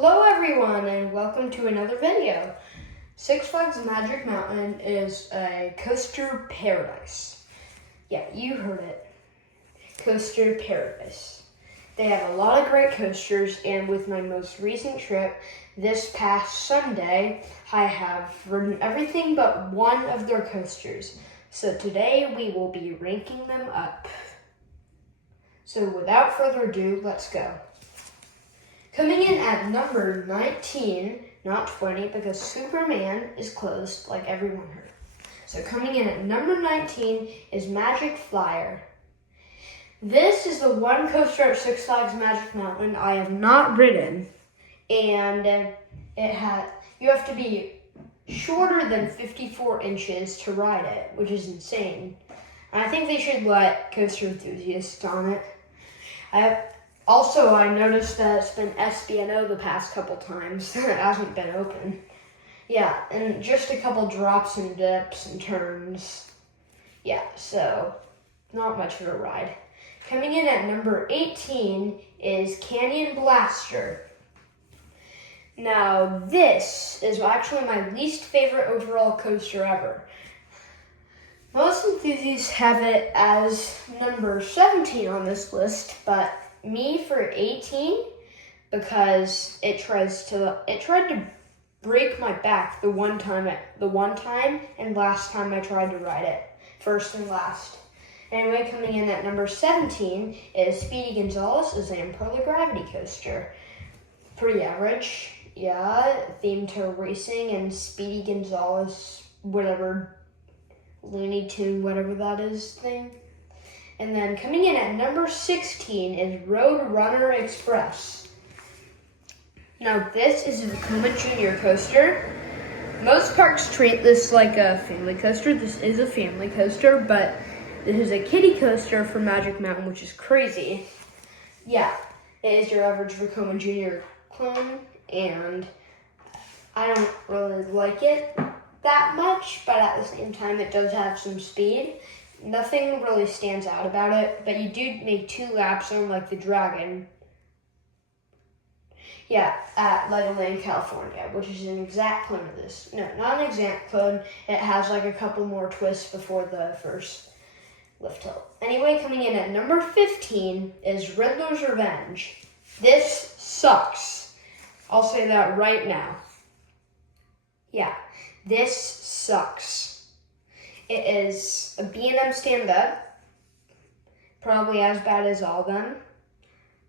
Hello everyone and welcome to another video. Six Flags Magic Mountain is a coaster paradise. Yeah, you heard it. Coaster paradise. They have a lot of great coasters, and with my most recent trip this past Sunday, I have ridden everything but one of their coasters. So today we will be ranking them up. So without further ado, let's go. Coming in at number 19, not 20, because Superman is closed, like everyone heard. So coming in at number 19 is Magic Flyer. This is the one coaster at Six Flags Magic Mountain I have not ridden, and you have to be shorter than 54 inches to ride it, which is insane. And I think they should let coaster enthusiasts on it. I noticed that it's been SBNO the past couple times. It hasn't been open. Yeah, and just a couple drops and dips and turns. Yeah, so not much of a ride. Coming in at number 18 is Canyon Blaster. Now, this is actually my least favorite overall coaster ever. Most enthusiasts have it as number 17 on this list, but me for 18, because it tried to break my back the one time and last time I tried to ride it, first and last. Anyway, coming in at number 17 is Speedy Gonzales, a Zamperla Gravity Coaster. Pretty average, yeah, themed to racing and Speedy Gonzales, whatever, Looney Tune, whatever that is thing. And then coming in at number 16 is Road Runner Express. Now this is a Vekoma Junior coaster. Most parks treat this like a family coaster. This is a family coaster, but this is a kiddie coaster for Magic Mountain, which is crazy. Yeah, it is your average Vekoma Junior clone, and I don't really like it that much, but at the same time it does have some speed. Nothing really stands out about it, but you do make 2 laps on like the Dragon. Yeah, at Legoland, California, which is an exact clone of this. No, not an exact clone. It has like a couple more twists before the first lift hill. Anyway, coming in at number 15 is Riddler's Revenge. This sucks. I'll say that right now. Yeah, this sucks. It is a B&M stand-up, probably as bad as all of them,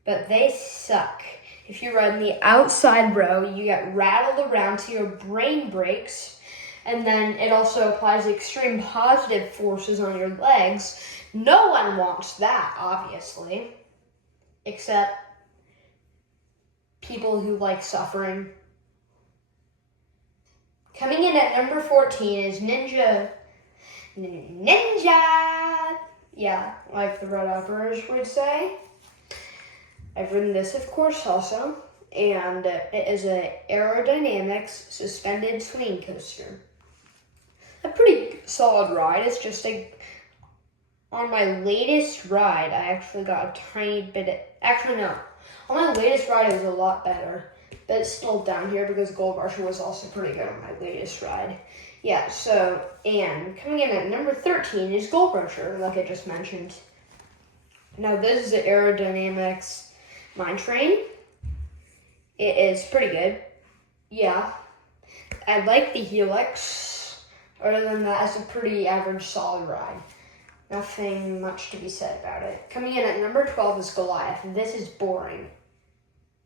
but they suck. If you ride in the outside row, you get rattled around till your brain breaks, and then it also applies extreme positive forces on your legs. No one wants that, obviously, except people who like suffering. Coming in at number 14 is Ninja. Yeah, like the Red Uppers would say. I've ridden this, of course, also, and it is an aerodynamics suspended swing coaster. A pretty solid ride. It's just on my latest ride, I actually got a tiny bit. On my latest ride, it was a lot better, but it's still down here because Gold Rusher was also pretty good on my latest ride. Yeah, so, and coming in at number 13 is Gold Rusher, like I just mentioned. Now, this is the Aerodynamics Mine Train. It is pretty good. Yeah. I like the Helix. Other than that, it's a pretty average, solid ride. Nothing much to be said about it. Coming in at number 12 is Goliath. This is boring.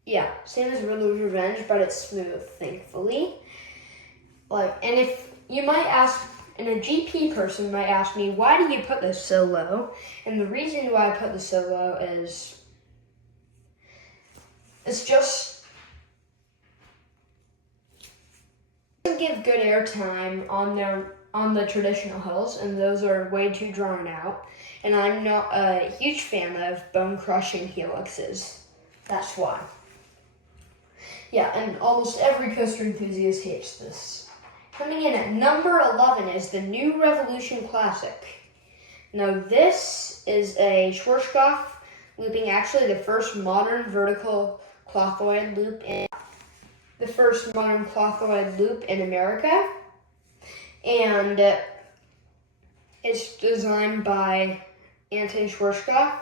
Yeah, same as Riddler's Revenge, but it's smooth, thankfully. And if you might ask, and a GP person might ask me, why do you put this so low? And the reason why I put this so low is, it's just, it doesn't give good airtime on the traditional hills, and those are way too drawn out. And I'm not a huge fan of bone-crushing helixes. That's why. Yeah, and almost every coaster enthusiast hates this. Coming in at number 11 is the New Revolution Classic. Now this is a Schwarzkopf looping, actually the first modern vertical clothoid loop in the first modern clothoid loop in America. And it's designed by Anton Schwarzkopf.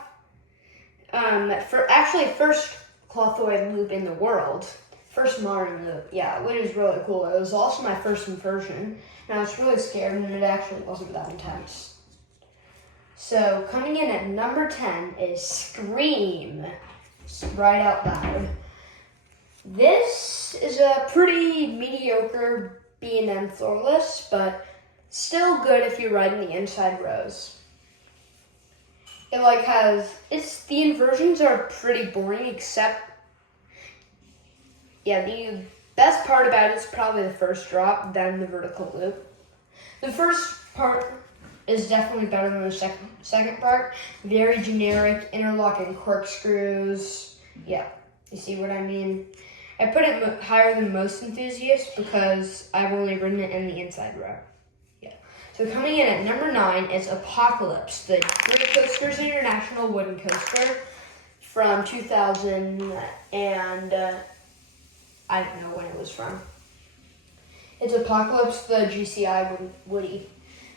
First clothoid loop in the world. First modern loop, yeah, which is really cool. It was also my first inversion, and I was really scared, and it actually wasn't that intense. So, coming in at number 10 is Scream, Right Out Loud. This is a pretty mediocre B&M floorless, but still good if you're riding the inside rows. The inversions are pretty boring, except, the best part about it is probably the first drop, then the vertical loop. The first part is definitely better than the second part. Very generic, interlocking corkscrews. Yeah, you see what I mean? I put it higher than most enthusiasts because I've only ridden it in the inside row. Yeah. So coming in at number 9 is Apocalypse, the Great Coasters International wooden coaster from 2000 and I don't know when it was from. It's Apocalypse, the GCI Woody.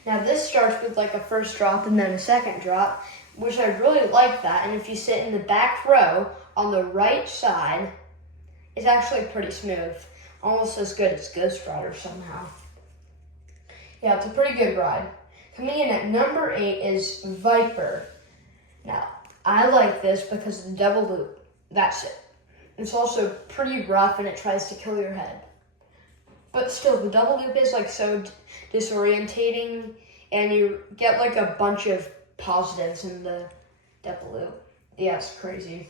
Now this starts with like a first drop and then a second drop, which I really like that. And if you sit in the back row on the right side, it's actually pretty smooth. Almost as good as Ghost Rider somehow. Yeah, it's a pretty good ride. Coming in at number 8 is Viper. Now, I like this because of the double loop. That's it. It's also pretty rough and it tries to kill your head. But still, the double loop is like so disorientating, and you get like a bunch of positives in the double loop. Yeah, it's crazy.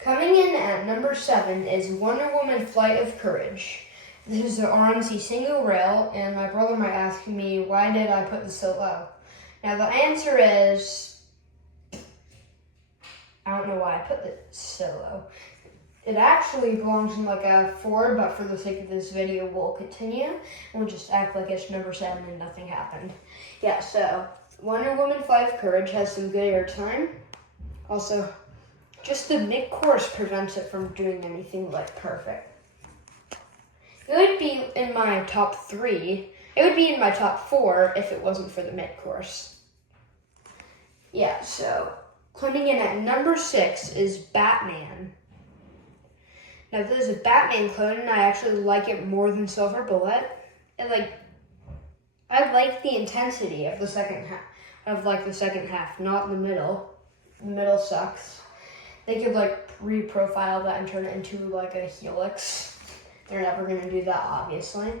Coming in at number 7 is Wonder Woman Flight of Courage. This is the RMC single rail, and my brother might ask me, why did I put this so low? Now the answer is, I don't know why I put it so low. It actually belongs in like a 4, but for the sake of this video, we'll continue. We'll just act like it's number 7 and nothing happened. Yeah, so Wonder Woman Flight of Courage has some good airtime. Also, just the mid-course prevents it from doing anything like perfect. It would be in my top 3. It would be in my top 4 if it wasn't for the mid-course. Yeah, so coming in at number 6 is Batman. Now, there's a Batman clone, and I actually like it more than Silver Bullet. I like the intensity of the second half, not the middle. The middle sucks. They could reprofile that and turn it into like a helix. They're never gonna do that, obviously.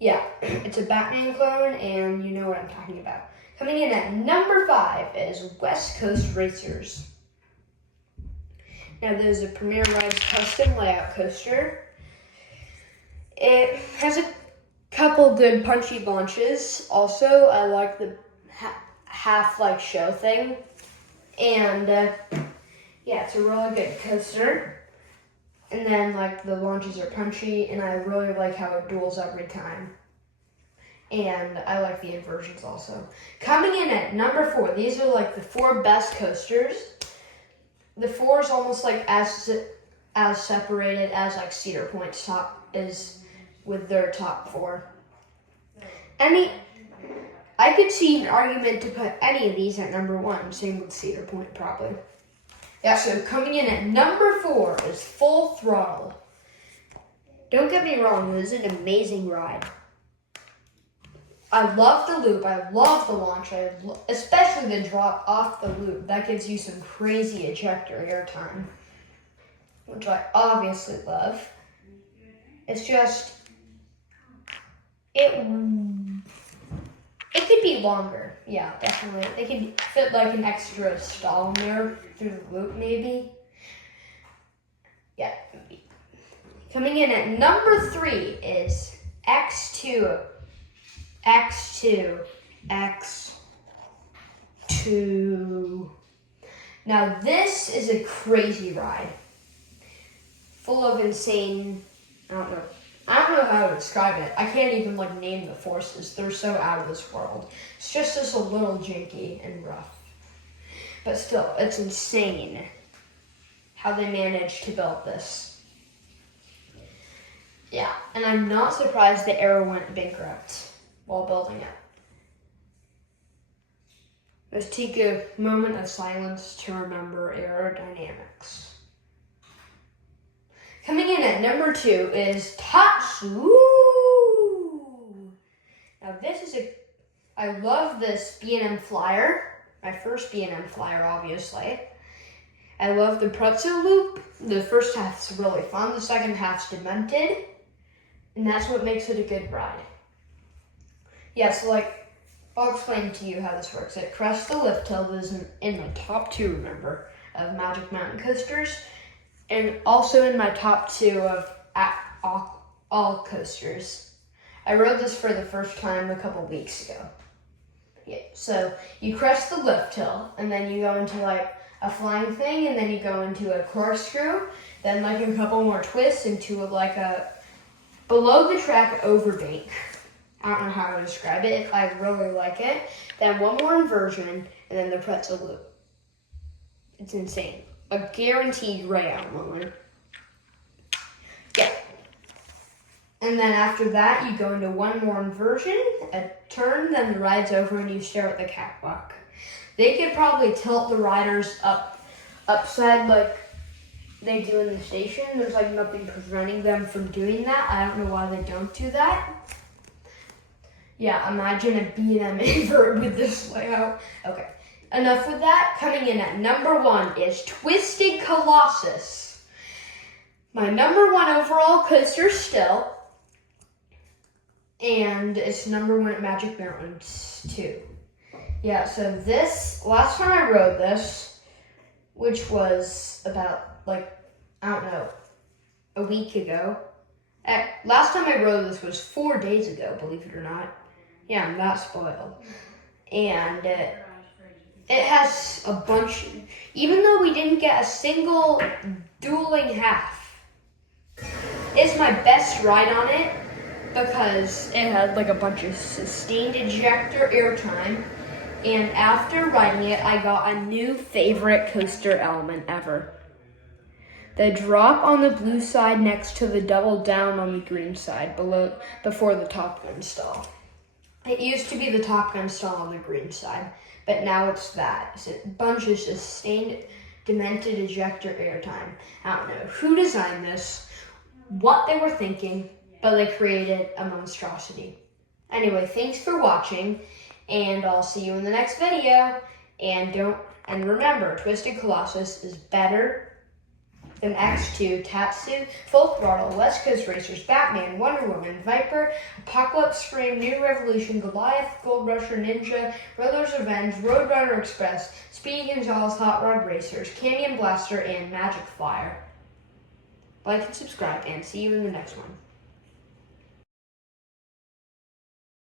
Yeah, it's a Batman clone, and you know what I'm talking about. Coming in at number 5 is West Coast Racers. Now, there's a Premier Rides custom layout coaster. It has a couple good punchy launches. Also, I like the half show thing. And it's a really good coaster. And then the launches are punchy, and I really like how it duels every time. And I like the inversions also. Coming in at number 4, these are the 4 best coasters. The 4 is almost as separated as Cedar Point's top is with their top 4. I could see an argument to put any of these at number 1. Same with Cedar Point, probably. Yeah, so coming in at number 4 is Full Throttle. Don't get me wrong, this is an amazing ride. I love the loop, I love the launch, especially the drop off the loop. That gives you some crazy ejector airtime, which I obviously love. It's just, it could be longer. Yeah, definitely. They could fit an extra stall in there through the loop, maybe. Yeah. Coming in at number 3 is X2. Now this is a crazy ride. Full of insane, I don't know how to describe it. I can't even name the forces. They're so out of this world. It's just a little janky and rough. But still, it's insane how they managed to build this. Yeah, and I'm not surprised the Arrow went bankrupt while building it. Let's take a moment of silence to remember aerodynamics. Coming in at number 2 is Tatsu. Now I love this B&M Flyer. My first B&M Flyer, obviously. I love the pretzel loop. The first half's really fun. The second half's demented. And that's what makes it a good ride. Yeah, so I'll explain to you how this works. It Crest the Lift Hill is in my top 2, remember, of Magic Mountain coasters. And also in my top 2 of all coasters. I rode this for the first time a couple weeks ago. Yeah, so you crest the lift hill, and then you go into a flying thing, and then you go into a corkscrew, then a couple more twists into a below the track overbank. I don't know how to describe it. I really like it. Then one more inversion, and then the pretzel loop. It's insane. A guaranteed rayout moment. Yeah. And then after that, you go into one more inversion, a turn, then the ride's over, and you stare at the catwalk. They could probably tilt the riders upside like they do in the station. There's nothing preventing them from doing that. I don't know why they don't do that. Yeah, imagine a B&M invert with this layout. Okay, enough with that. Coming in at number 1 is Twisted Colossus. My number 1 overall coaster still. And it's number 1 at Magic Mountains too. Yeah, so last time I rode this, which was about a week ago. Last time I rode this was 4 days ago, believe it or not. Yeah, I'm that spoiled. And it has a bunch, even though we didn't get a single dueling half, it's my best ride on it. Because it had a bunch of sustained ejector airtime, and after riding it, I got a new favorite coaster element ever. The drop on the blue side next to the double down on the green side before the Top Gun stall. It used to be the Top Gun stall on the green side, but now it's that. It's a bunch of sustained demented ejector airtime. I don't know who designed this, what they were thinking, but they created a monstrosity. Anyway, thanks for watching, and I'll see you in the next video. And remember, Twisted Colossus is better than X2, Tatsu, Full Throttle, West Coast Racers, Batman, Wonder Woman, Viper, Apocalypse Scream, New Revolution, Goliath, Gold Rusher, Ninja, Riddler's Revenge, Roadrunner Express, Speedy Gonzales, Hot Rod Racers, Canyon Blaster, and Magic Flyer. Like and subscribe, and see you in the next one.